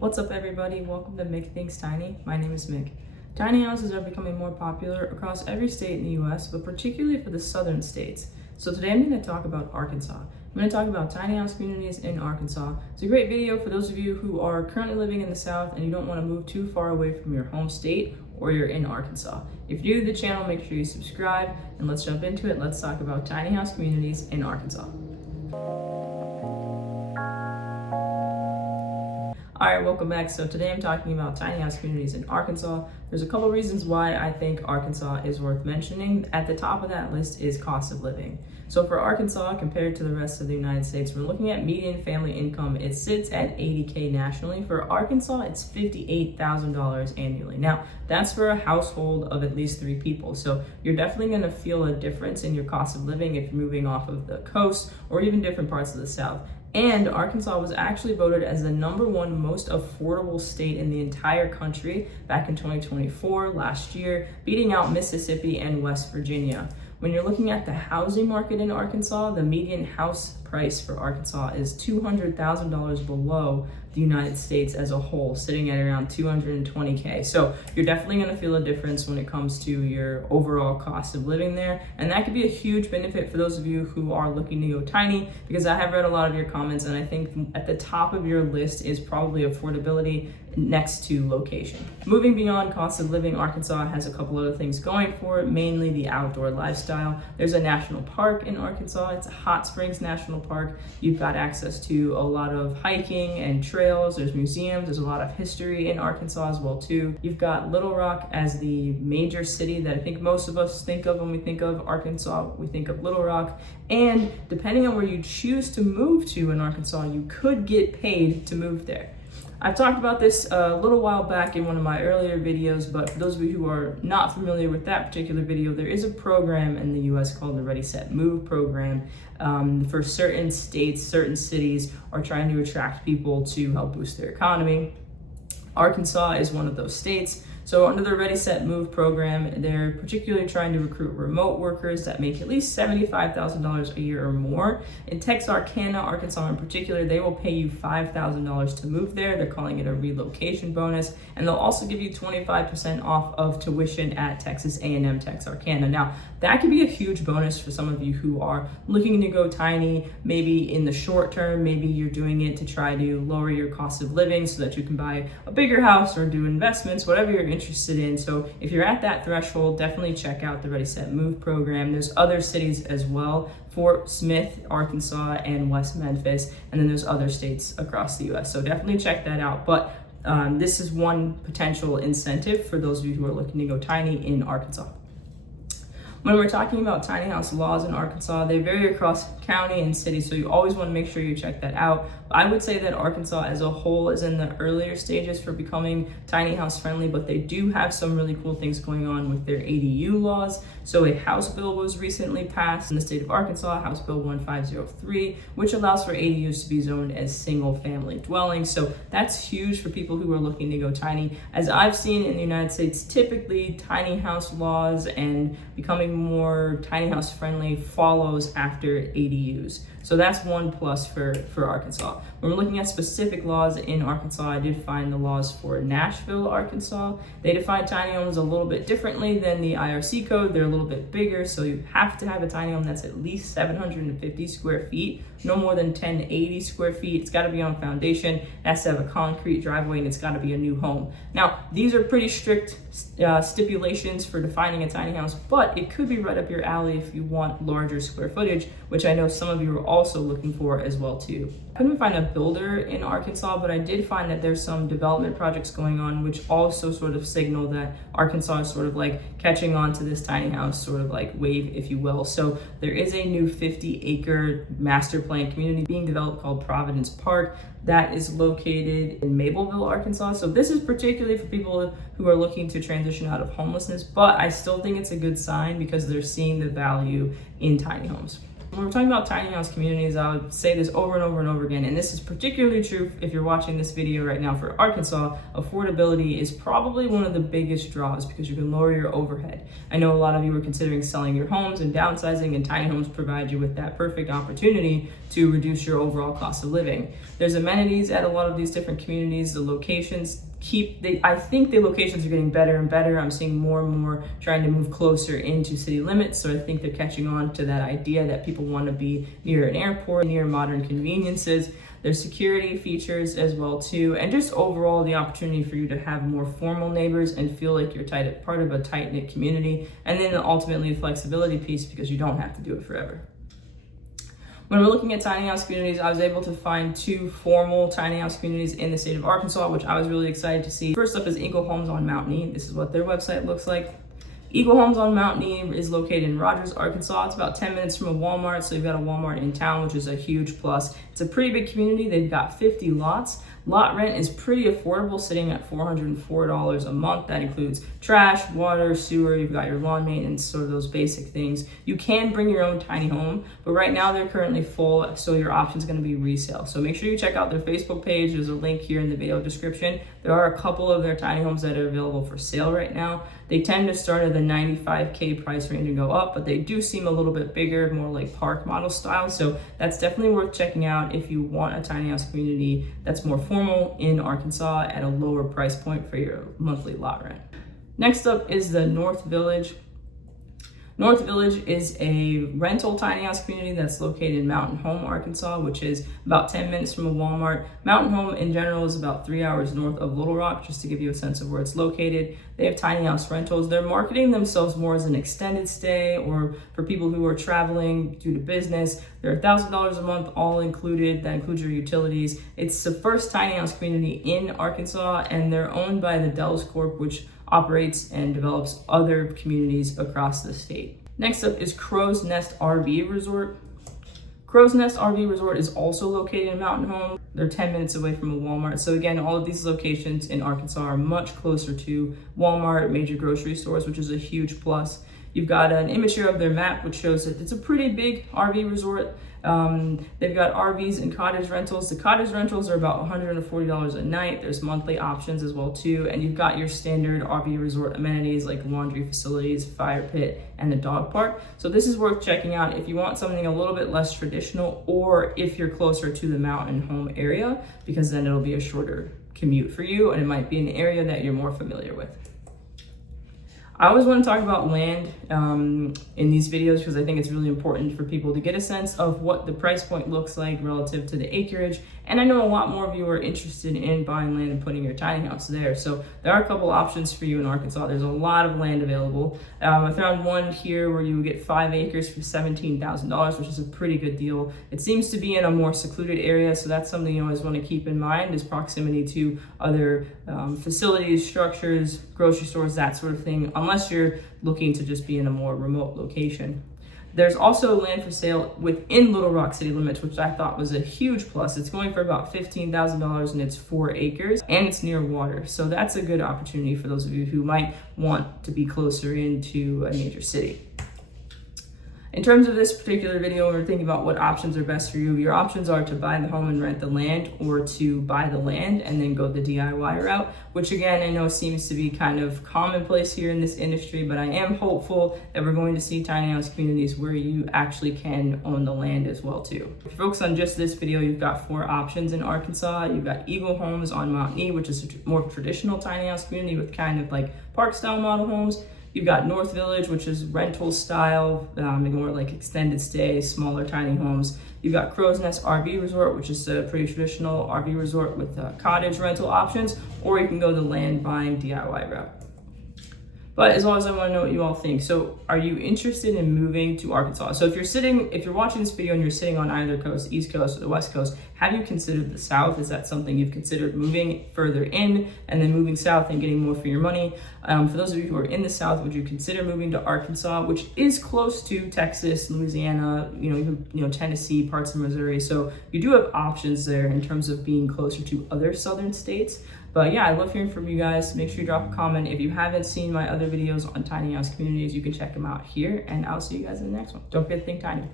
What's up everybody, welcome to Mick Thinks Tiny. My name is Mick. Tiny houses are becoming more popular across every state in the US, but particularly for the southern states. So today I'm going to talk about Arkansas. I'm going to talk about tiny house communities in Arkansas. It's a great video for those of you who are currently living in the South and you don't want to move too far away from your home state, or you're in Arkansas. If you're new to the channel, make sure you subscribe and let's jump into it. Let's talk about tiny house communities in Arkansas. Alright, welcome back. So today I'm talking about tiny house communities in Arkansas. There's a couple reasons why I think Arkansas is worth mentioning. At the top of that list is cost of living. So for Arkansas, compared to the rest of the United States, we're looking at median family income. It sits at $80K nationally. For Arkansas, it's $58,000 annually. Now, that's for a household of at least 3 people. So you're definitely going to feel a difference in your cost of living if you're moving off of the coast or even different parts of the South. And Arkansas was actually voted as the #1 most affordable state in the entire country back in 2024, last year, beating out Mississippi and West Virginia. When you're looking at the housing market in Arkansas, the median house price for Arkansas is $200,000 below the United States as a whole, sitting at around $220K. So you're definitely going to feel a difference when it comes to your overall cost of living there. And that could be a huge benefit for those of you who are looking to go tiny, because I have read a lot of your comments and I think at the top of your list is probably affordability next to location. Moving beyond cost of living, Arkansas has a couple other things going for it, mainly the outdoor lifestyle. There's a national park in Arkansas. It's a Hot Springs National Park. You've got access to a lot of hiking and trails. There's museums. There's a lot of history in Arkansas as well too. You've got Little Rock as the major city that I think most of us think of when we think of Arkansas. We think of Little Rock, and depending on where you choose to move to in Arkansas, you could get paid to move there. I've talked about this a little while back in one of my earlier videos, but for those of you who are not familiar with that particular video, there is a program in the US called the REDI-Set-Move Program. For certain states, certain cities are trying to attract people to help boost their economy. Arkansas is one of those states. So under the REDI-Set-Move program, they're particularly trying to recruit remote workers that make at least $75,000 a year or more. In Texarkana, Arkansas in particular, they will pay you $5,000 to move there. They're calling it a relocation bonus. And they'll also give you 25% off of tuition at Texas A&M Texarkana. Now, that could be a huge bonus for some of you who are looking to go tiny, maybe in the short term. Maybe you're doing it to try to lower your cost of living so that you can buy a bigger house or do investments, whatever you're interested in. So if you're at that threshold, definitely check out the REDI-Set-Move program. There's other cities as well: Fort Smith, Arkansas, and West Memphis, and then there's other states across the US. So definitely check that out. But this is one potential incentive for those of you who are looking to go tiny in Arkansas. When we're talking about tiny house laws in Arkansas, they vary across county and city, so you always want to make sure you check that out. I would say that Arkansas as a whole is in the earlier stages for becoming tiny house friendly, but they do have some really cool things going on with their ADU laws. So a House bill was recently passed in the state of Arkansas, House Bill 1503, which allows for ADUs to be zoned as single family dwellings. So that's huge for people who are looking to go tiny. As I've seen in the United States, typically tiny house laws and becoming more tiny house friendly follows after ADUs. So that's one plus for Arkansas. When we're looking at specific laws in Arkansas, I did find the laws for Nashville, Arkansas. They define tiny homes a little bit differently than the IRC code. They're a little bit bigger, so you have to have a tiny home that's at least 750 square feet, no more than 1080 square feet. It's got to be on foundation. It has to have a concrete driveway, and it's got to be a new home. Now, these are pretty strict stipulations for defining a tiny house, but it could be right up your alley if you want larger square footage, which I know some of you are also looking for as well too. I couldn't find a builder in Arkansas, but I did find that there's some development projects going on which also sort of signal that Arkansas is sort of like catching on to this tiny house sort of like wave, if you will. So there is a new 50-acre master plan community being developed called Providence Park that is located in Mableville, Arkansas. So this is particularly for people who are looking to transition out of homelessness, but I still think it's a good sign because they're seeing the value in tiny homes. When we're talking about tiny house communities, I would say this over and over and over again, and this is particularly true if you're watching this video right now for Arkansas. Affordability is probably one of the biggest draws because you can lower your overhead. I know a lot of you are considering selling your homes and downsizing, and tiny homes provide you with that perfect opportunity to reduce your overall cost of living. There's amenities at a lot of these different communities. The locations I think the locations are getting better and better. I'm seeing more and more trying to move closer into city limits. So I think they're catching on to that idea that people want to be near an airport, near modern conveniences. There's security features as well too. And just overall the opportunity for you to have more formal neighbors and feel like you're part of a tight-knit community. And then ultimately the flexibility piece because you don't have to do it forever. When we're looking at tiny house communities, I was able to find 2 formal tiny house communities in the state of Arkansas, which I was really excited to see. First up is Eagle Homes on Monte. This is what their website looks like. Eagle Homes on Monte is located in Rogers, Arkansas. It's about 10 minutes from a Walmart, so you've got a Walmart in town, which is a huge plus. It's a pretty big community. They've got 50 lots. Lot rent is pretty affordable, sitting at $404 a month. That includes trash, water, sewer, you've got your lawn maintenance, sort of those basic things. You can bring your own tiny home, but right now they're currently full, so your option is going to be resale. So make sure you check out their Facebook page. There's a link here in the video description. There are a couple of their tiny homes that are available for sale right now. They tend to start at the $95K price range and go up, but they do seem a little bit bigger, more like park model style. So that's definitely worth checking out if you want a tiny house community that's more formal in Arkansas at a lower price point for your monthly lot rent. Next up is the North Village. North Village is a rental tiny house community that's located in Mountain Home, Arkansas, which is about 10 minutes from a Walmart. Mountain Home in general is about 3 hours north of Little Rock, just to give you a sense of where it's located. They have tiny house rentals. They're marketing themselves more as an extended stay or for people who are traveling due to business. They're $1,000 a month, all included. That includes your utilities. It's the first tiny house community in Arkansas, and they're owned by the Dells Corp, which operates and develops other communities across the state. Next up is Crow's Nest RV Resort. Crow's Nest RV Resort is also located in Mountain Home. They're 10 minutes away from a Walmart. So again, all of these locations in Arkansas are much closer to Walmart, major grocery stores, which is a huge plus. You've got an image here of their map, which shows that it's a pretty big RV resort. They've got RVs and cottage rentals. The cottage rentals are about $140 a night. There's monthly options as well too. And you've got your standard RV resort amenities like laundry facilities, fire pit, and the dog park. So this is worth checking out if you want something a little bit less traditional, or if you're closer to the Mountain Home area, because then it'll be a shorter commute for you and it might be an area that you're more familiar with. I always want to talk about land in these videos because I think it's really important for people to get a sense of what the price point looks like relative to the acreage. And I know a lot more of you are interested in buying land and putting your tiny house there. So there are a couple options for you in Arkansas. There's a lot of land available. I found one here where you would get 5 acres for $17,000, which is a pretty good deal. It seems to be in a more secluded area, so that's something you always want to keep in mind, is proximity to other facilities, structures, grocery stores, that sort of thing, unless you're looking to just be in a more remote location. There's also land for sale within Little Rock city limits, which I thought was a huge plus. It's going for about $15,000 and it's 4 acres and it's near water. So that's a good opportunity for those of you who might want to be closer into a major city. In terms of this particular video, we're thinking about what options are best for you. Your options are to buy the home and rent the land, or to buy the land and then go the DIY route, which again, I know seems to be kind of commonplace here in this industry, but I am hopeful that we're going to see tiny house communities where you actually can own the land as well too. If you focus on just this video, you've got 4 options in Arkansas. You've got Eagle Homes on Monte, which is a more traditional tiny house community with kind of like park style model homes. You've got North Village, which is rental style, more like extended stay, smaller tiny homes. You've got Crow's Nest RV Resort, which is a pretty traditional RV resort with cottage rental options, or you can go the land buying DIY route. But as always, I want to know what you all think. So are you interested in moving to Arkansas? So if you're watching this video and you're sitting on either coast, East Coast or the West Coast, have you considered the South? Is that something you've considered, moving further in and then moving south and getting more for your money? For those of you who are in the South, would you consider moving to Arkansas, which is close to Texas, Louisiana, even Tennessee, parts of Missouri? So you do have options there in terms of being closer to other southern states. But yeah, I love hearing from you guys. Make sure you drop a comment. If you haven't seen my other videos on tiny house communities, you can check them out here, and I'll see you guys in the next one. Don't forget to think tiny.